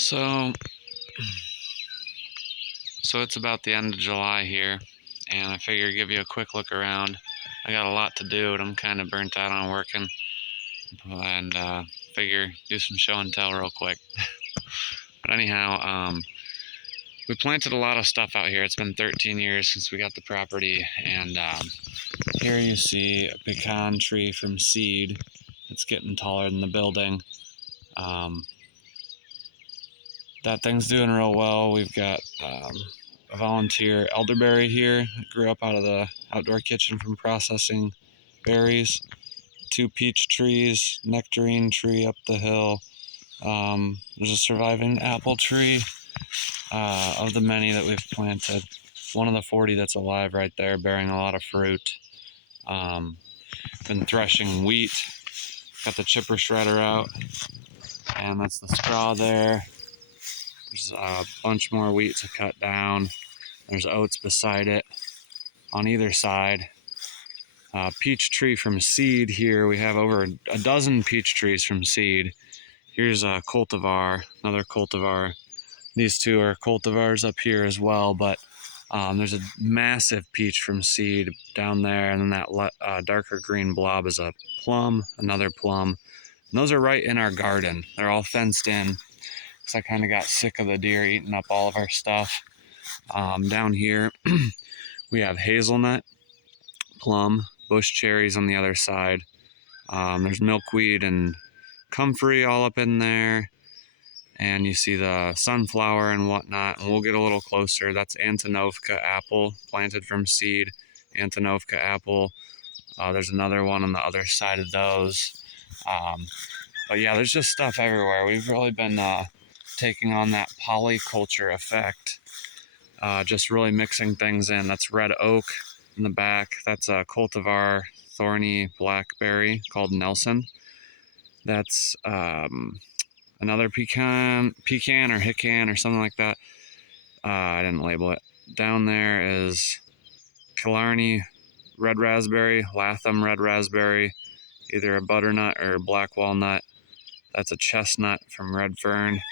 So, so it's about the end of July here, and I figure give you a quick look around. I got a lot to do, and I'm kind of burnt out on working, and figure do some show and tell real quick. But anyhow, we planted a lot of stuff out here. It's been 13 years since we got the property, and here you see a pecan tree from seed. It's getting taller than the building. That thing's doing real well. We've got a volunteer elderberry here. It grew up out of the outdoor kitchen from processing berries. 2 peach trees, nectarine tree up the hill. There's a surviving apple tree of the many that we've planted. One of the 40 that's alive right there, bearing a lot of fruit. Been threshing wheat. Got the chipper shredder out, and that's the straw there. There's a bunch more wheat to cut down. There's oats beside it on either side. Peach tree from seed here. We have over a dozen peach trees from seed. Here's a cultivar, another cultivar. These two are cultivars up here as well, but there's a massive peach from seed down there, and then that darker green blob is a plum, another plum. And those are right in our garden. They're all fenced in. So I kind of got sick of the deer eating up all of our stuff. Down here, we have hazelnut, plum, bush cherries on the other side. There's milkweed and comfrey all up in there. And you see the sunflower and whatnot. And we'll get a little closer. That's Antonovka apple, planted from seed. Antonovka apple. There's another one on the other side of those. But yeah, there's just stuff everywhere. We've really been taking on that polyculture effect, just really mixing things in. That's red oak in the back. That's a cultivar thorny blackberry called Nelson. That's another pecan or hican or something like that. I didn't label it. Down there is Killarney red raspberry, Latham red raspberry, either a butternut or black walnut. That's a chestnut from red fern.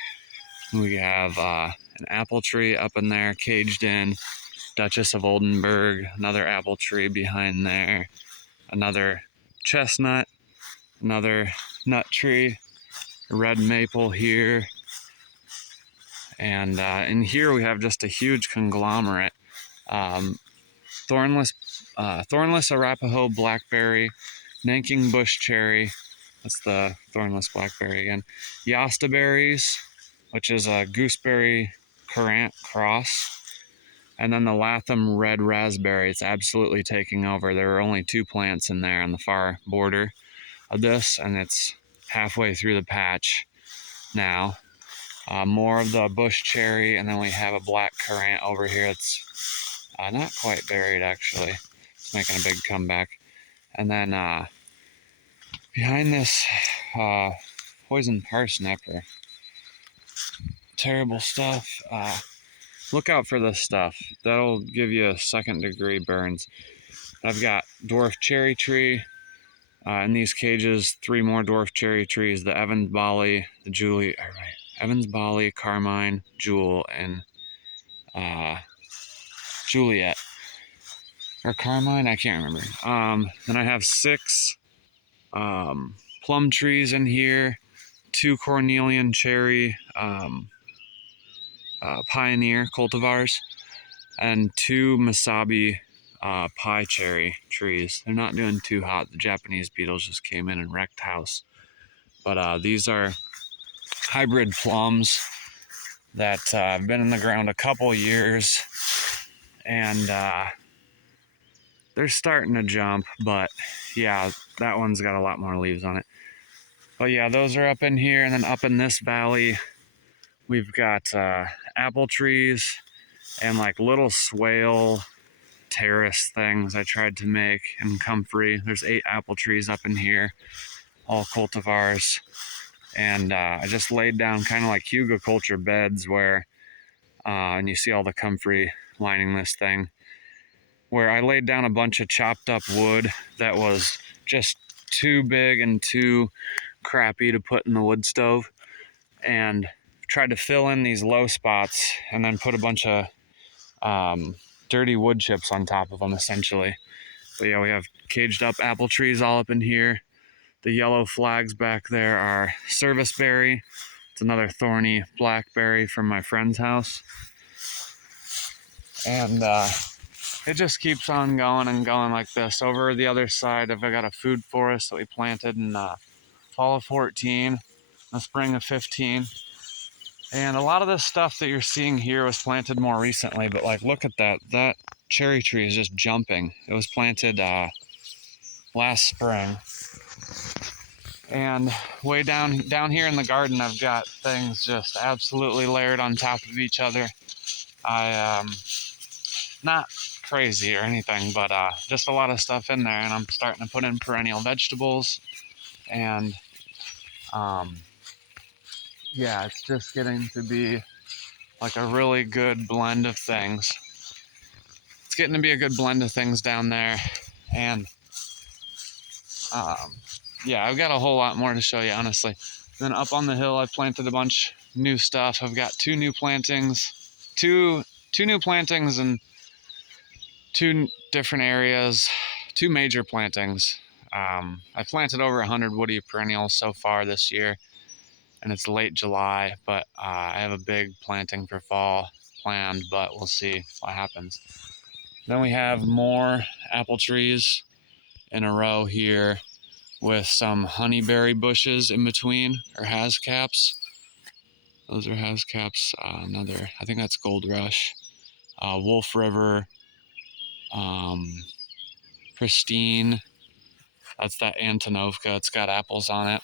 We have an apple tree up in there, caged in. Duchess of Oldenburg, another apple tree behind there. Another chestnut, another nut tree, a red maple here. And in here we have just a huge conglomerate. Thornless Arapaho blackberry, Nanking bush cherry. That's the thornless blackberry again. Yasta berries, which is a gooseberry currant cross. And then the Latham red raspberry. It's absolutely taking over. There are only 2 plants in there on the far border of this, and it's halfway through the patch now. More of the bush cherry, and then we have a black currant over here. It's not quite buried, actually. It's making a big comeback. And then behind this poison parsnip, or terrible stuff, look out for this stuff. That'll give you 2nd-degree burns. I've got dwarf cherry tree. In these cages, 3 more dwarf cherry trees. The Evans Bolly, the Evans Bolly, Carmine, Jewel, and Juliet. Or Carmine? I can't remember. Then I have 6 plum trees in here. 2 Cornelian cherry Pioneer cultivars, and 2 Masabi pie cherry trees. They're not doing too hot. The Japanese beetles just came in and wrecked house. But these are hybrid plums that have been in the ground a couple years, and they're starting to jump, but yeah, that one's got a lot more leaves on it. But yeah, those are up in here, and then up in this valley, we've got apple trees and like little swale terrace things I tried to make in comfrey. There's 8 apple trees up in here, all cultivars. And I just laid down kind of like hugelkultur beds where, and you see all the comfrey lining this thing, where I laid down a bunch of chopped up wood that was just too big and too crappy to put in the wood stove, and tried to fill in these low spots and then put a bunch of dirty wood chips on top of them, essentially. But yeah, we have caged up apple trees all up in here. The yellow flags back there are serviceberry. It's another thorny blackberry from my friend's house. And it just keeps on going and going like this. Over the other side, I've got a food forest that we planted in fall of 14, the spring of 15. And a lot of this stuff that you're seeing here was planted more recently, but like, look at that. That cherry tree is just jumping. It was planted last spring. And way down here in the garden, I've got things just absolutely layered on top of each other. Not crazy or anything, but just a lot of stuff in there. And I'm starting to put in perennial vegetables. And yeah, it's just getting to be like a really good blend of things. It's getting to be a good blend of things down there. And yeah, I've got a whole lot more to show you, honestly. Then up on the hill, I've planted a bunch new stuff. I've got two new plantings in two different areas, two major plantings. I planted over 100 woody perennials so far this year, and it's late July, but I have a big planting for fall planned, but we'll see what happens. Then we have more apple trees in a row here, with some honeyberry bushes in between, or hascaps. Those are hascaps. Another, I think that's Gold Rush. Wolf River, Pristine. That's that Antonovka. It's got apples on it.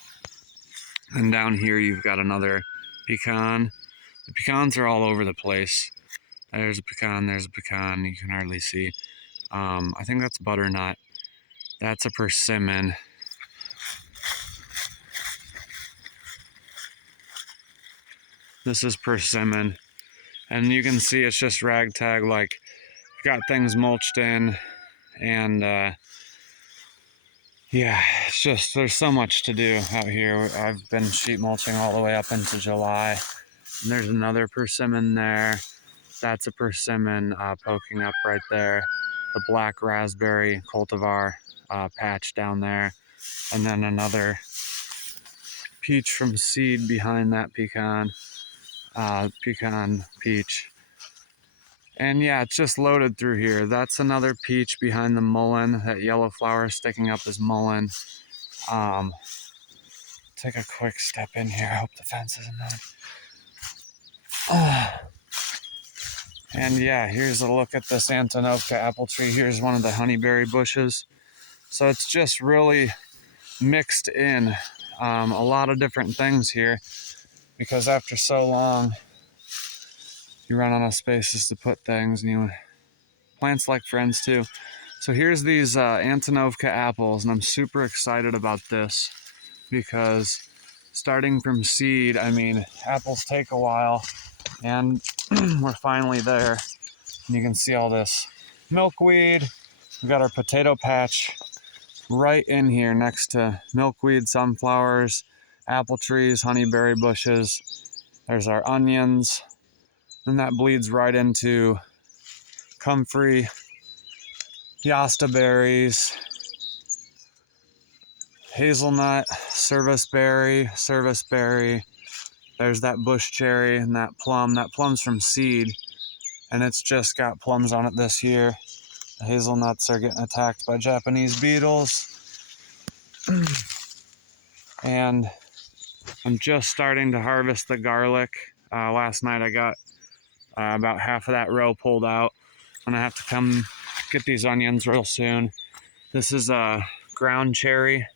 And down here you've got another pecan. The pecans are all over the place. There's a pecan, there's a pecan. You can hardly see. I think that's butternut. That's a persimmon. This is persimmon, and you can see it's just ragtag. Like, got things mulched in, and yeah, it's just, there's so much to do out here. I've been sheet mulching all the way up into July, and there's another persimmon there. That's a persimmon poking up right there. The black raspberry cultivar patch down there, and then another peach from seed behind that pecan. Pecan peach. And yeah, it's just loaded through here. That's another peach behind the mullein. That yellow flower sticking up is mullein. Take a quick step in here. I hope the fence isn't on. And yeah, here's a look at this Antonovka apple tree. Here's one of the honeyberry bushes. So it's just really mixed in a lot of different things here, because after so long, you run out of spaces to put things, and plants like friends too. So here's these Antonovka apples, and I'm super excited about this because starting from seed, I mean, apples take a while, and we're finally there. And you can see all this milkweed. We've got our potato patch right in here next to milkweed, sunflowers, apple trees, honeyberry bushes. There's our onions. Then that bleeds right into comfrey, yasta berries, hazelnut, serviceberry. There's that bush cherry and that plum. That plum's from seed, and it's just got plums on it this year. The hazelnuts are getting attacked by Japanese beetles. And I'm just starting to harvest the garlic. Last night I got about half of that row pulled out. I'm gonna have to come get these onions real soon. This is a ground cherry,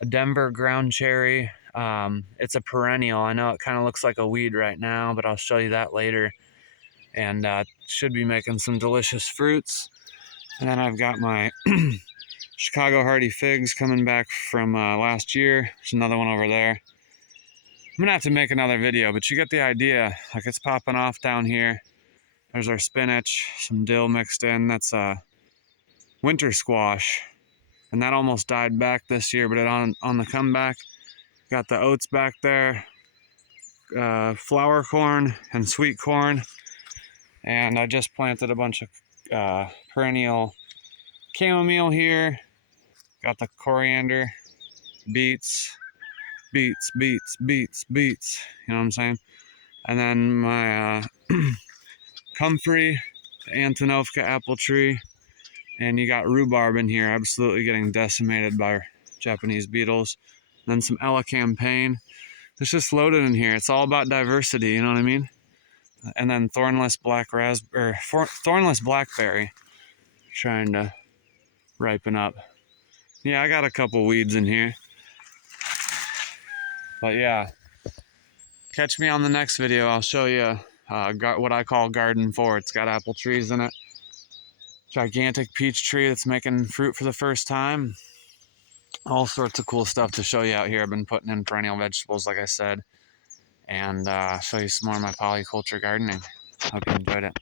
a Denver ground cherry. It's a perennial. I know it kind of looks like a weed right now, but I'll show you that later. And should be making some delicious fruits. And then I've got my Chicago Hardy figs coming back from last year. There's another one over there. I'm gonna have to make another video, but you get the idea. Like, it's popping off down here. There's our spinach, some dill mixed in. That's winter squash, and that almost died back this year, but it on the comeback. Got the oats back there. flower corn and sweet corn. And I just planted a bunch of perennial chamomile here. Got the coriander, beets. You know what I'm saying? And then my comfrey, Antonovka apple tree. And you got rhubarb in here, absolutely getting decimated by Japanese beetles. And then some Ella campaign. It's just loaded in here. It's all about diversity, you know what I mean? And then thornless thornless blackberry, trying to ripen up. Yeah, I got a couple weeds in here. But yeah, catch me on the next video. I'll show you what I call garden 4. It's got apple trees in it. Gigantic peach tree that's making fruit for the first time. All sorts of cool stuff to show you out here. I've been putting in perennial vegetables, like I said, and show you some more of my polyculture gardening. Hope you enjoyed it.